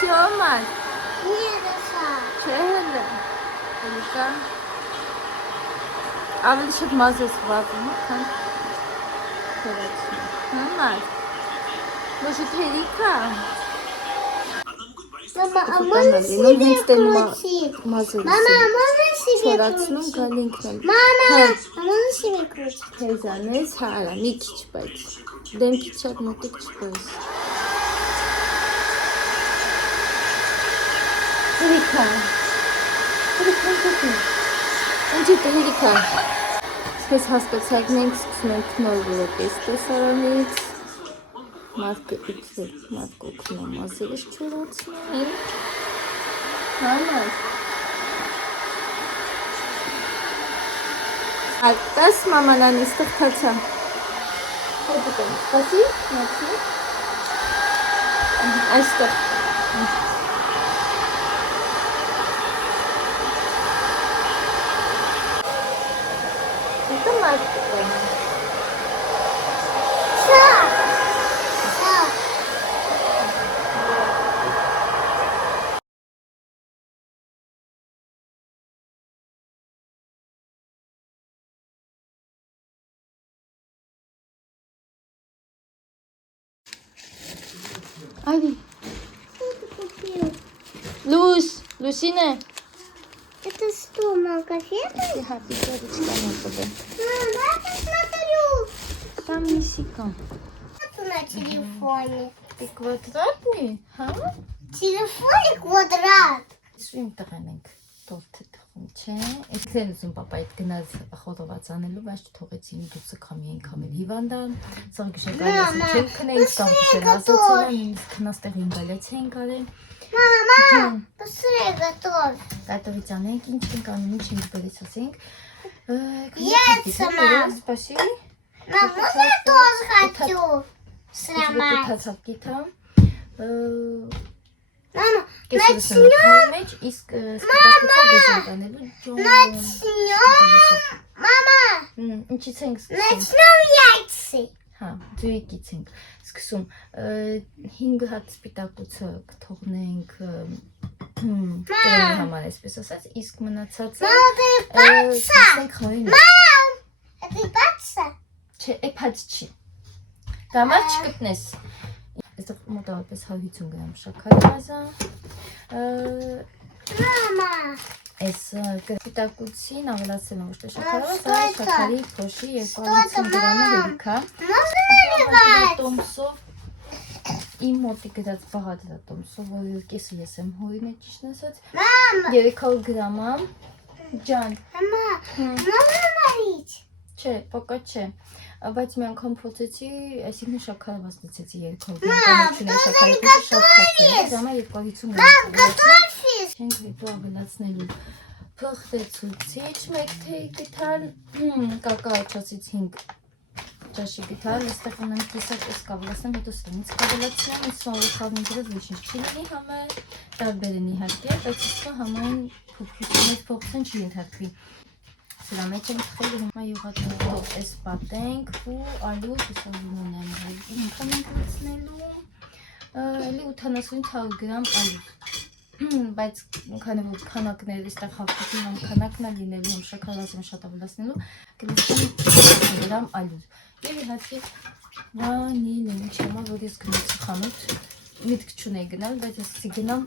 Все, Марк. Нет, это. Չէ, Լիկա։ Ավելի շատ մազ ես վազում, քան թերացնում։ Հա, Մարկ։ Ոչ թերիկա։ Мама, а можно себе крутить? Мама, а можно себе крутить? Мама, а можно себе крутить? Քեզանես հարա, մի քիչ բայց։ Դեմքի շատ մոտիկ չպես։ Լիկա։ Ինչի՞ Լիկա։ Սպես հասկացեք, մենք սկսում ենք նոր վլոգ տեսարանից։ Մարդը օգնում մազերս չորացնել։ Համար։ Ատաս մամանան իստեղ թացա։ Հոդուկեմ, սպասի, նացի։ Այստեղ։ Իտը մարդ կտեմ։ Айди. Что ты купил? Лусина. Это что, мама, конфеты? Мама, дай посмотрю. Там несика. Это на телефоне. Ты квадратный, а? В телефоне квадрат. Swim տղանենք տորթը տղում, չէ։ Էքսել ուզում պապայիդ գնաց խորոված անելու, բայց չթողեցին դուծը կամի ենք ամել հիվանդան, սաղ գշեկալեսը չեմ կնենք, կամ գշել ասացել են, ինձ կնաստեղ ինվալյացիա ենք արել։ Мама, быстрее готовь. Կատովից անենք, ինչ ենք անում, ինչ ենք բերից ասենք։ Яйца, мам. Спасибо։ Мам, можно я тоже хочу сломать? Կթացավ գիթա։ Մամա, Մեջ իսկ սկսակուցով ես անելու начнем. Мама, ինչից ենք սկսում։ начнем яйца. Հա, ձույքից ենք սկսում 5 հատ սպիտակուցը կթողնենք կրեմի համար այսպես ասած, իսկ մնացածը Мама, ты баца. ենք խորին։ Мам, это баца? Չէ, էփած չի։ Դամար չկտնես։ Այստեղ մոտավորապես 150 գրամ շաքար բազա։ Мама, Այս սպիտակուցին ավելացել եմ ոչ թե շաքարով, այլ շաքարի փոշի 250 գրամը լիքա։ можно наливать? Տոմսով իմ մոտի գրած բաղադրա տոմսով, որ կեսը ես եմ հորին է ճիշտ ասած։ Мама, 300 գրամա։ Ջան, мама, можно налить? չէ, պակա չէ։ Բայց մի անգամ փոխեցի, այսինքն շաքարը վասնեցի 200 գրամ, չունի շաքարի փոշի շատ փոխել, դամա 250 գրամ։ Готовь. Չենք վետու ավելացնելու փխտեցուցիչ մեկ թեյ գտան, կակաո չասից 5 ճաշի գտան, այստեղ ունեմ կիսակ ես կավելացնեմ, հետո ստենից կավելացնեմ, ինձ սովորխավն գրած ոչինչ չի լինի համը, տարբեր են իհարկե, բայց իսկը համային փոխությունից փոխություն չի ենթարկվի։ Սրա մեջ եմ թխել հիմա յուղատնով այս պատենք ու ալյուր հուսավորում եմ անգամ ենք լցնելու, էլի 80-100 գրամ ալյուր, բայց քանի որ քանակները այստեղ հապտում եմ քանակն է լինելու եմ շաքարազեմ շատ ավելացնելու, կլցնեմ 100 գրամ ալյուր և իհարկե վանիլ եմ չեմա, որ ես գնացի խանութ միտք չունեի գնալ, բայց ես սկսի գնամ,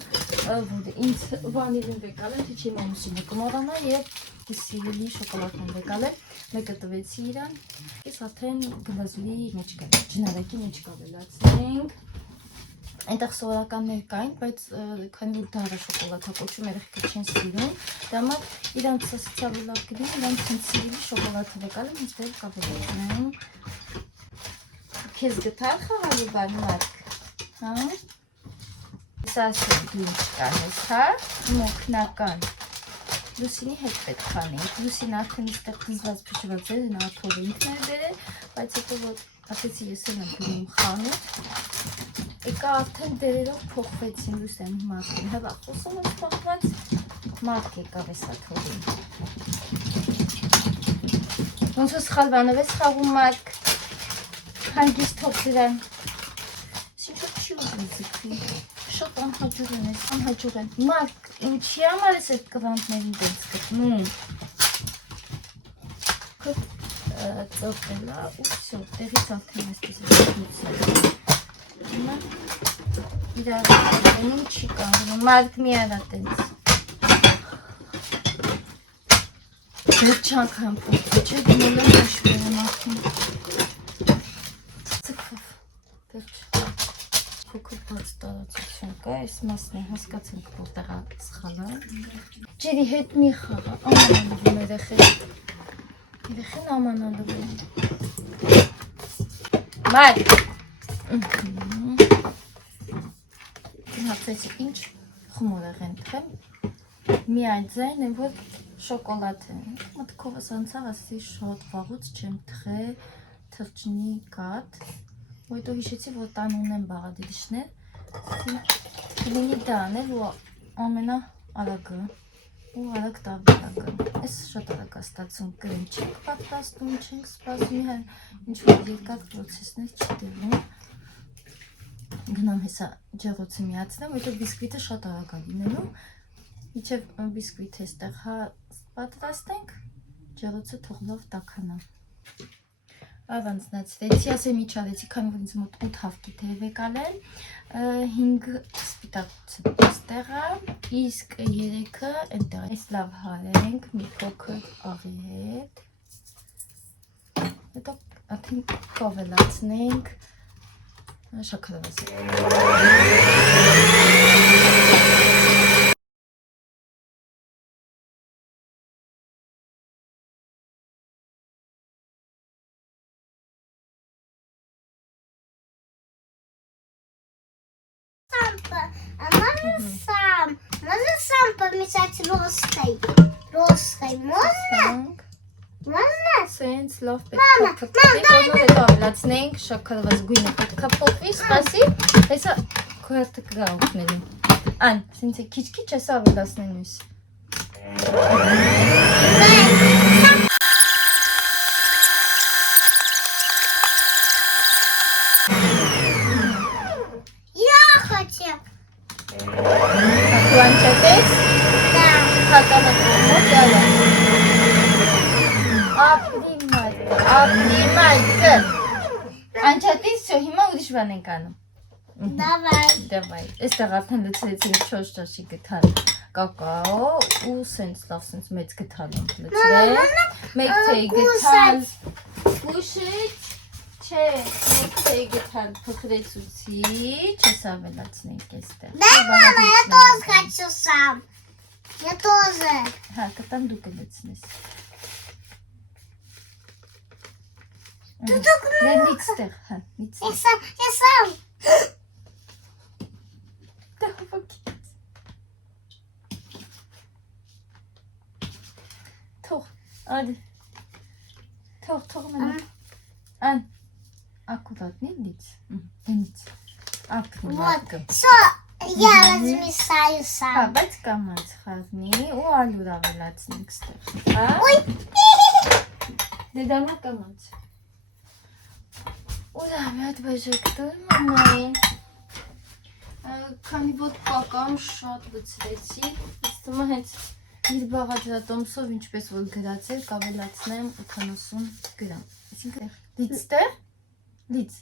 որ ինձ վանիլին վեկալ եմ, թե չի մամուսինը կմորանա և ես սիրելի շոկոլադն եմ վեկալ եմ, մեկը տվեցի իրան, ես արդեն գլազուրի մեջ կա, ջնարակի մեջ կավելացնենք, այնտեղ սովորականներ կային, բայց քանի որ դառը շոկոլադա կոչում երեխեքը չեն սիրում, դա համար իրանց սասիցավի լավ գնին, իրանց ինձ սիրելի շոկոլադը վեկալ եմ, ինձ վեր կավելացնեմ, քեզ գտար խաղալի բան Մարկ, հա, սասի դույն չկանես, հա, մոքնական, Լուսինի հետ պետք խանենք, Լուսին արդեն իստեղ խզված փշված էր, նա աթով ինքն էր բերել, բայց հետո որ ասեցի ես եմ գնում խանութ, եկա արդեն դերերով փոխվեցին Լուսեն մարդին, հավա խոսում եմ փոխված, մարդ եկավ ես աթովին։ Ոնց որ սխալվանով ես խաղում Մարկ, հանգիստ թող դրան։ Չի ուզի շատ անհաջող են, անհաջող են։ Մարդ, ինչի համար ես այդ կրանտներին դենց գտնում։ Ծոպելա ու վсё, տեղից արդեն այսպես լուծել։ Հիմա իրարացնում չի կանգնում, մարդ մի արա տենց։ Վերջ անգամ փոխվի, չէ, գնալ եմ հաշվել եմ արդեն։ Ծկվով, վերջ։ Փոքր բաց տարածություն կա, այս մասն է հասկացենք որտեղ է սխալը։ Ջերի հետ մի խաղա, ամանալվում երեխեք։ Երեխեն ամանալվում։ Մայր։ Հացեցի ինչ խմոր եղեն թեմ։ Միայն ձայն եմ, որ շոկոլատ է։ Մտքովս անցավ ասի շատ վաղուց չեմ թխե թրջնի կատ։ Ոյտո հիշեցի, որ տան ունեմ բաղադրիչներ։ Լինի դա անել ու ամենա արագը ու արագ տավիլակը։ Ես շատ արագ աստացում կրեմ չենք պատրաստում, չենք սպասում, ինչ-որ երկար պրոցեսներ չի տևում։ Գնամ հեսա ջեղոցը միացնեմ, որտեղ բիսկվիտը շատ արագ է լինելու։ Իչև բիսկվիթը այստեղ պատրաստենք, ջեղոցը թողնով տաքանա։ Ավանցնացրեցի, ասեմ ինչ արեցի, քանի որ ինձ մոտ 8 հավքի թև է կալել, 5 սպիտակուցը այստեղ է, իսկ 3-ը այնտեղ է։ Այս լավ հարենք մի փոքր աղի հետ։ Հետո արդեն կովելացնենք շաքարավազը։ Можно сам помешать ложкой? Ложкой можно? Можно? Սենց լավ պետք է փոխվի, որ հետո ավելացնենք շաքարավազ գույնը պետք է փոխվի, սպասի, հեսա քոյարտը կգա օգնելու։ Ան, սենց է քիչ-քիչ հեսա ավելացնեն ույս։ Я хочу. Դու անջատես։ Да. Հակամետրում մոտ յալա։ Ապրի մայկը։ Անջատես, վсё, հիմա ուրիշ բան ենք անում։ Давай. Давай։ Այստեղ արդեն լցրեցինք 4 ճաշի գթալ կակաո ու սենց լավ սենց մեծ գթալ ենք լցրել։ Մեկ թեյ գթալ կուշից, չէ, մեկ թեյ գթալ փխրեցուցիչ, ես ավելացնենք այստեղ։ Да, мама, я тоже хочу сам. Я тоже. Հա, կտան դու կլցնես։ Լիցտեղ, հա, լիցտեղ։ Я сам. Թող, արի, թող մենակ, ան, ակուրատնի լից, հենից, ապրի Вот. մարկը, Все, я размешаю հա, сам. բայց կամած խաղնի ու ալյուր ավելացնենք ստեղ, հա, դե դանա կամած, ուրա միատ բաժակտոր մամային, քանի որ կական շատ բծրեցի, ես թվում է հենց իր բաղադրատոմսով ինչպես որ գրացել կավելացնեմ 80 գրամ, այսինքն լիցտեղ, լից,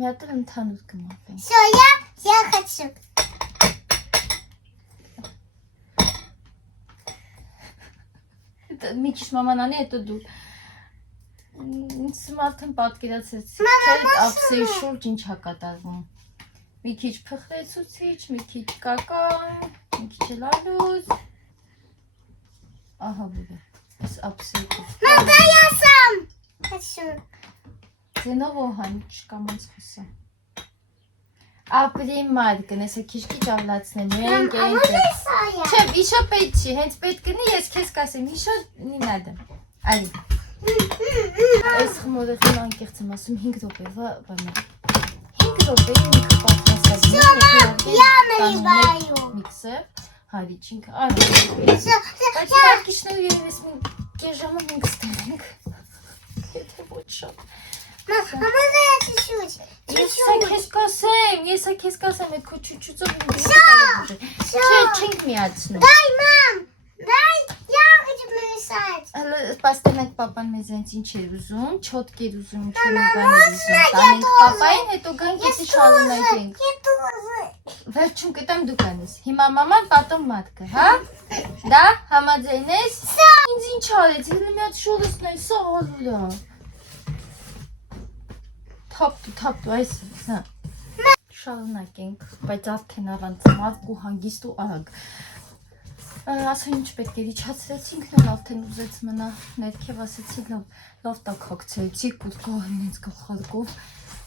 մի հատ էլ ընդհանուր կմապենք, Все, я хочу. մի քիչ մաման անի, հետո դու, ինձ արդեն պատկերացրեցի, չէ, ափսեի շուրջ ինչ հա կատարվում, մի քիչ փխրեցուցիչ, մի քիչ կակա, մի քիչ էլ ալյուր, ահա բուրը, այս ափսեի Мам, да я сам хочу. Ձենով օհան, չկամանց խոսա։ Ապրի մարկն, եսա քիչ-քիչ ավլացնելու ենք А можно и соя? Չէ, վիշա պետք չի, հենց պետք կնի, ես քեզ կասեմ, վիշա նի նադը։ Այ, այս խմորը խին անկեղծ եմ ասում 5 րոպե, բանա։ 5 րոպե ինքը պատրաստած Я наливаю. միքսեր, հարիչինք, արա։ Всё, Բայց պարկիշները երևես մի կեժամը մենք ստեղենք։ Եթե ոչ շատ։ Мам, а можно я чуть-чуть? Ես սա քեզ կասեմ, Չգիտեմ, ես է քեզ կասեմ այդ քո չուչուծով ինձ։ Չէ, չենք միացնում։ Дай, мам! Дай, я хочу написать. Բայց տենակ պապան մեզ այնց ինչ էր ուզում, չոտք էր ուզում, ինչ-որ մի բան էր ուզում։ Տանենք պապային, հետո գանք էսի շարունակենք։ Я тоже. Վերջում կտամ դու կանես։ Հիմա մաման պատում մատկը, հա? Դա համաձայն ես։ Ինձ ինչ արեց, հենց մի հատ շորուսն է, սա հալուլա։ Թափ, այս, սա։ Շարունակենք, բայց արդեն առանց մատք ու հանգիստ ու արագ։ Ասա ինչ պետք էր, իջացրեցինք, նոր արդեն ուզեց մնա, ներքև ասեցի լավ տակ հագցրեցի, կուտկահին ինձ գլխարկով,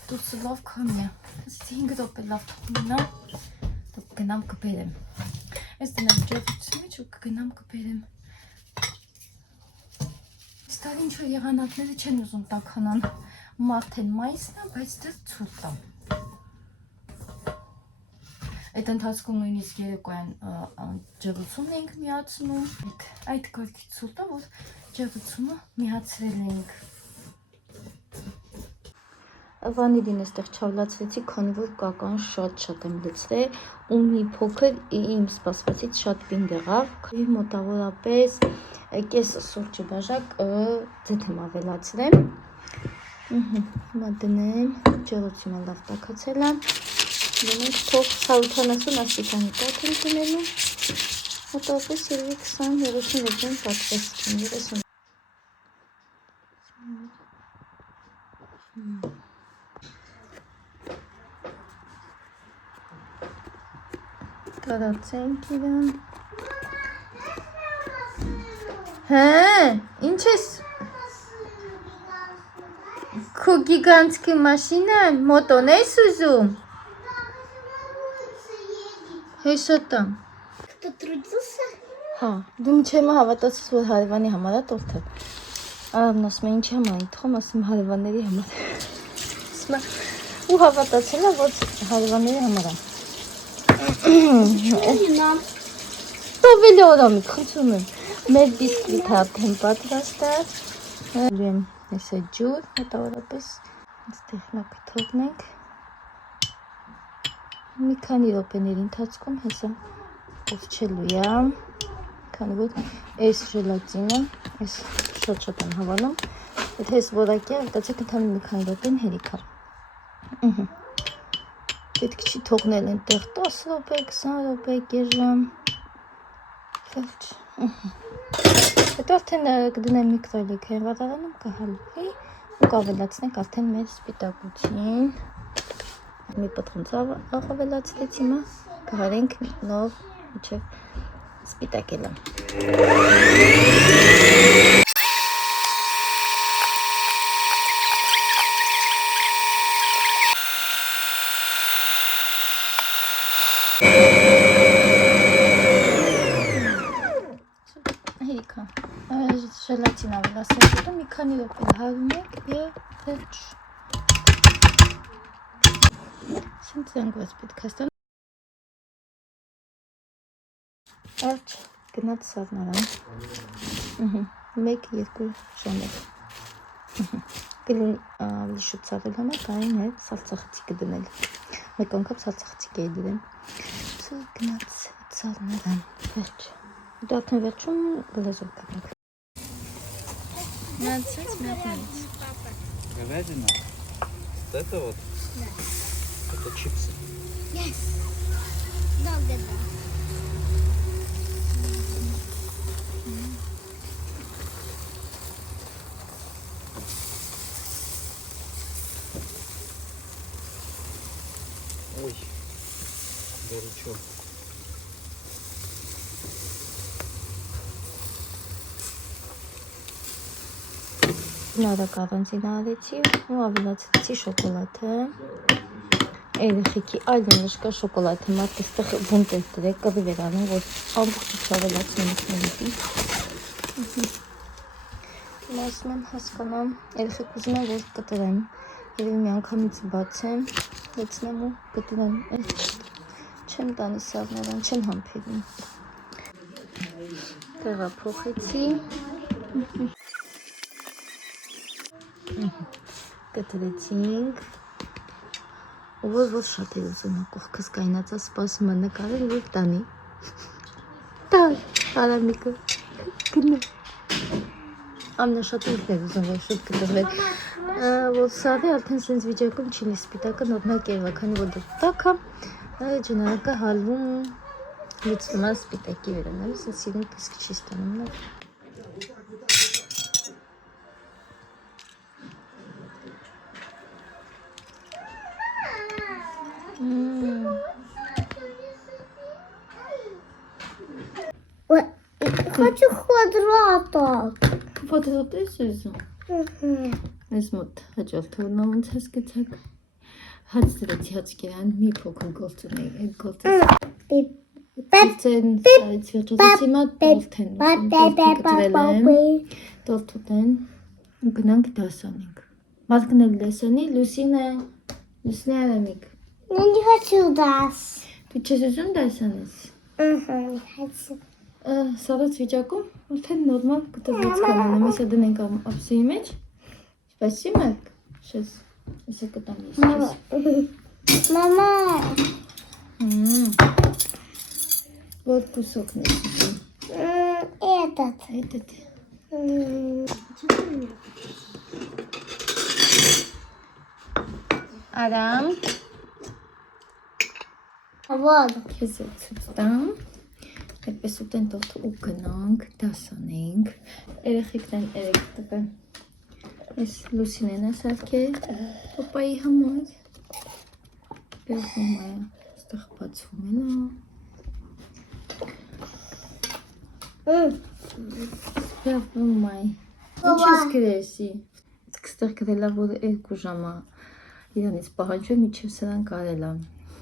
դուրսը լավ քամի է, ասեցի 5 րոպե լավ թող մնա, գնամ կբերեմ, ես դնեմ ջոկուցի մեջ ու կգնամ կբերեմ, ստար ինչ որ եղանակները չեն ուզում տաքանան, մարդ են մայիսն է, բայց դեռ ցուրտ է։ Այդ ընթացքում նույնիսկ երեկոյան ջղուցումն ենք միացնում, այդ կարգի ցուրտ է, որ ջղուցումը միացրել ենք։ Վանիլին էստեղ չավլացրեցի, քանի որ կական շատ եմ լցրել ու մի փոքր իմ սպասվածից շատ պինդ եղավ։ Մոտավորապես կես սուրճի բաժակ ձեթ եմ ավելացրել։ Հիմա դնեմ, ջղուցումը լավ տաքացել է։ Դրանք թող 180 աստիճանի տակ են դնելու, մոտավորապես 20-30 լեգեն պատվեսին, 30։ Տարածենք իրան։ Հա, ինչ ես քո գիգանտική մաշինան, մոտոն ես ուզում։ Հեսա տամ։ Кто трудился? Հա, դու միջև հավատացես, որ հարևանի համար է տորթը։ Արամն ասում է, ինչի համար, իթխոմ ասում հարևանների համար։ Ասում է, ու հավատացել է, որ հարևանների համար է։ Տովելի օրամիկ, խնդրում եմ։ Մեր բիսկվիթը արդեն պատրաստ է։ Ուրեմ, հեսա ջուր, մոտավորապես այստեղ լապի թողնենք։ Մի քանի րոպեների ընթացքում հեսա ովչելու է, քանի որ այս ժելատինը, այս շատ եմ հավանում, այդ հես որակի է, վտացեք ընդհանում մի քանի րոպեն հերիք է։ Պետք չի թողնել այնտեղ 10 րոպե, 20 րոպե, կես ժամ, վերջ։ Հետո արդեն կդնեմ միկրոելեք հեղվատարանում կհալվի ու կավելացնենք արդեն մեր սպիտակուցին։ Մի պտղունցավ ավելացրեց հիմա, կհարենք նոր միջև սպիտակելը։ Հերիքա, ժելատին ավելացրեց, հետո մի քանի րոպե հարում եք և վերջ։ Sunt zângăți pe asta. Aici, când ați sarnara. Make երկու ժամեր։ Գլին լիշուցածել համար կային հետ սալցախցի կդնել։ Մեկ անգամ սալցախցի կեի դրեմ։ Սա գնաց սարնարան։ Վերջ։ Դու արդեն վերջում գլեզով կգնք։ Молодец, молодец. Говядина? Вот это вот? Да. Это чипсы. Yes. Долго, да. Ой, горячо. Նարակավանցին արեցի ու ավելացրեցի շոկոլադը։ Երեխեքի այլ նշկա շոկոլադը մարդ այստեղ բունտ է դրել, կռիվ էր անում, որ ամբողջը ավելացնում ուսնելիպի։ Մասում եմ հասկանամ, երեխեք ուզում եմ, որ կտրեմ, երևի մի անգամից բացեմ, լցնեմ ու կտրեմ, չեմ տանի սարնարան, չեմ համբերում։ Տեղափոխեցի։ Կտրեցինք, Որ շատ է ուզում կողքս կայնացա սպասում է նկարել որ տանի։ Տար, Արամիկը, գնա։ Ամենաշատ ինքն էր ուզում որ շուտ կտրվեր։ Որ սարի արդեն սենց վիճակում չի լի սպիտակը նորմալ կերվա, քանի որ դու տակա, ջնակը հալվում լուծվում է սպիտակի վրա, նայես սիրուն պիսկ չի ստանում նա։ Хочу квадраток. Фոտոդոպտեր սույզում։ Ես մոտ հաջորդ օրնա ոնց ես գցակ։ Հաց դրեցի հաց կերան մի փոքր գործունեի, այդ գործը։ Պիպ վերջացի մատ տորթ ուտեն, գնանք դասանենք։ Մատկնել լեսանի, Լուսինե Արամիկ։ Я не хочу дас. Դու չես ուզում դասանես։ Не хочу. Սարած վիճակում արդեն նորմալ կտրվեց կանոնը, mēs դնենք ապսիի մեջ, սպասի մեք, շես, եսը կտամ ես։ Мама. Որ կուսոքն ես ուզում։ Этот. Այդ Արամ, Вот. քեզ է ցույց տամ, այդպես ուտեն տորթ ու գնանք, դասանենք, երեխիկն են երեք տվել, ես Լուսինեն է սարքել, պապայի համար, բերվում է, ստեղ բացվում է նա, բերվում է, ինչ ես գրեսի, ստեղ գրելա, որ երկու ժամա իրանից պահանջում միջև սրան կարելա,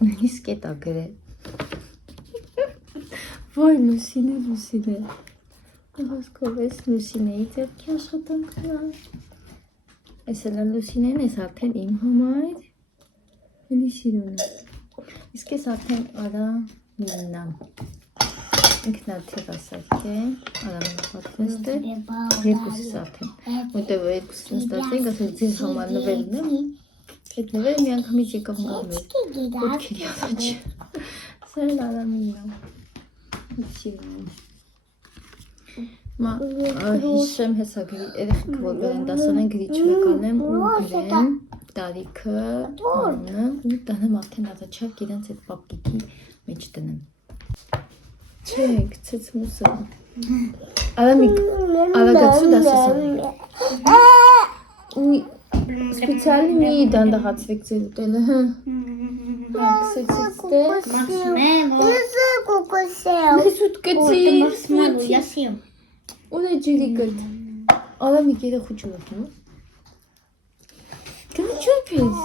նույնիսկ էտ ա գրել, Ոյ Լուսինե, հոսքով ես Լուսինեի ձերքի աշխատանքն է, ես էլ Լուսինեն ես արդեն իմ համար, էլի սիրուն է, իսկ ես արդեն արա միննա, ինքնաթև ասարք է, արամնա պատվեստ է, երկուսիս արդեն, որտև երկուսիս նստացենք, ասել ձեր համար նվերն եմ, այդ նվերը մի անգամից եկավ գամեր, ոտքերի առաջ, սա էլ արամինն է, Մա հիշեմ հեսա երեխիք որ բերեն դասանեն գրիչվե կանեմ ու գրեմ տարիքը, անունը ու տանեմ արդեն առաջարկ իրենց այդ պապկիկի մեջ տնեմ Չեք, ծեց մուսը Արամիկ, արագացու դասասան Ու սպեցիալի մի դանդաղացվեք ձեր ուտելը, հը Կսեցից տես Язык укусил. Ես ուտկեցի Я съем. Ուն է ջիրի կտ Արամիկ երեխու չուղն Կնի չոպես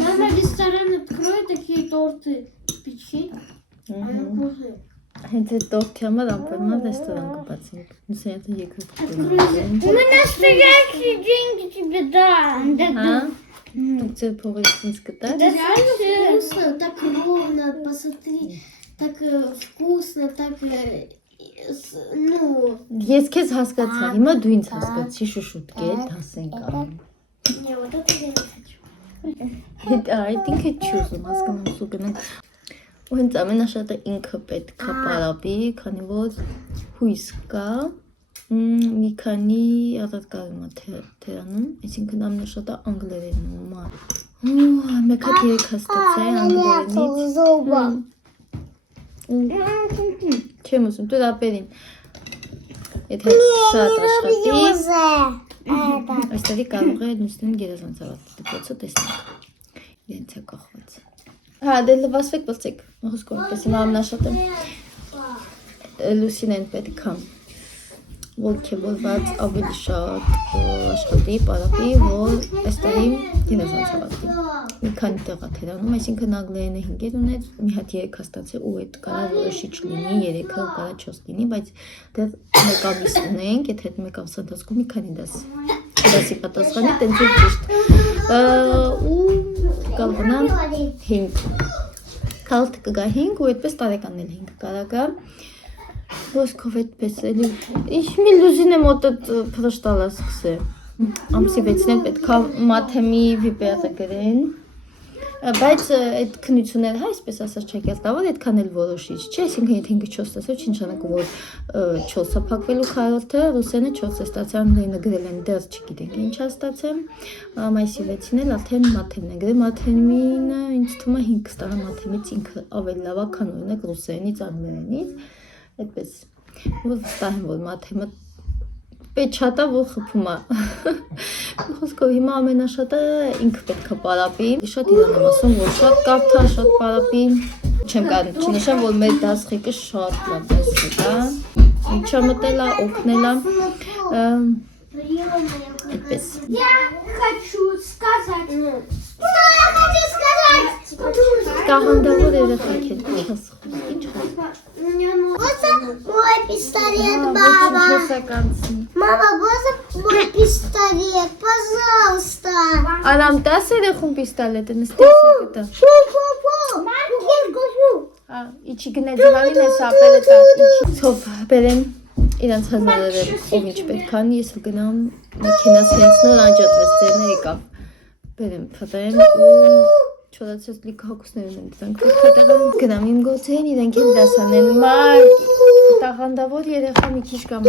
Мама ресторан откроет такие торты печи. Они вкусные. Հենց այդ տորթի համար ամպերնա ռեստորան կպացինք Նուսենյատը երկրորդ Мы настоящие деньги тебе дам. Հա, դուք ձեր փողից ինձ կտար Это реально вкусно, так ровно, посмотри, так вкусно, так, ну... Ես քեզ հասկացա, հիմա դու ինձ հասկացի շուշուտ կետ, հասենք անում Не, вот это я не хочу. Այդ ինքը չի ուզում, հասկանում սու գնանք Ու հենց ամենաշատը ինքը պետք է պարապի, քանի որ հույս կա մի քանի առարկայում է թերանում, այսինքն ամենաշատը անգլերենում է մեկ հատ երեք հաստացա է անգլերենից Չեմ ուզում, դու դապերին Եթե շատ աշխատի Այստեղի կարող է նույնստին գերազանցավատ դպոցը տեսնենք Իրենց է կախված Հա, դե լվասվեք բլծեք, մխուսկով, պես իմ ամնաշատ եմ Լուսինեն պետք է ոգևորված ավելի շատ աշխատի, պարապի, որ այստեղի գերազանցավատի Մի քանի տեղա թերանում, այսինքն անգլերենը 5 ուներ, մի հատ 3 հաստացե ու այդ կարա որոշիչ լինի, 3-ը կարա 4 լինի, բայց դեռ մեկ ամիս ունենք, եթե այդ մեկ ամսի ընթացքում մի քանի դասի պատասխանի, տենց էլ ճիշտ ու կալվնան 5 Կալտ կգա 5 ու այդպես տարեկանն էլ 5 կարա գա Ոսկով այդպես էլի Ինչ մի լուզին եմ ոտ այդ պրշտալա սկսե Ամսի 6-ին էլ պետք է մաթեմի վիպերը գրեն։ Բայց այդ քննությունները հա այսպես ասած չեք ելտավոր, այդքան էլ որոշիչ չէ, այսինքն եթե ինքը 4 ստացավ, չի նշանակում որ 4-ը փակվելու քառորդը, ռուսերենը 4 է ստացել, անգլերենը գրել են դեռ չգիտենք ինչ է ստացել։ Մայիսի 6-ին էլ արդեն մաթեմն է գրել, մաթեմինը ինձ թվում է 5 ստանա մաթեմից ինքը ավելի լավ է, քան օրինակ ռուսերենից, անգլերենից, այդպես որ վստահ եմ որ մաթեմը Պետ-շատա որ խփում է։ Խոսքով հիմա ամենաշատը ինքը պետք է պարապի։ Շատ իրան եմ ասում, որ շատ կարդա, շատ պարապի։ Չեմ կարող չնշեմ, որ մեր դասղիկը շատ լավ դասղիկ է։ Ինչա մտել է, օգնել է։ Այդպես։ Я хочу сказать. Что я хочу сказать? Կաղանդավոր երեխեք է, ինչ ասում, ինչ Мой пистолет, баба. խոսականցի։ Мама, вот мой пистолет, пожалуйста. Արամ 10 երեխուն պիստոլետը նստեցա կտա։ Фу-фу-фу. Իչի գնա դիվանին է սապերը տա։ Ցով բերեմ իրանց հազարերը ով ինչ պետք անի, ես գնամ մեքենաս հենց նոր անջատվեց ձերն եկավ։ Բերեմ փտեմ ու չորացած լիքը հոգուսներ ունեմ դրանք փտեղը գնամ իմ գործերին իրենք էլ դասանեն մար տաղանդավոր երեխա մի քիչ կամ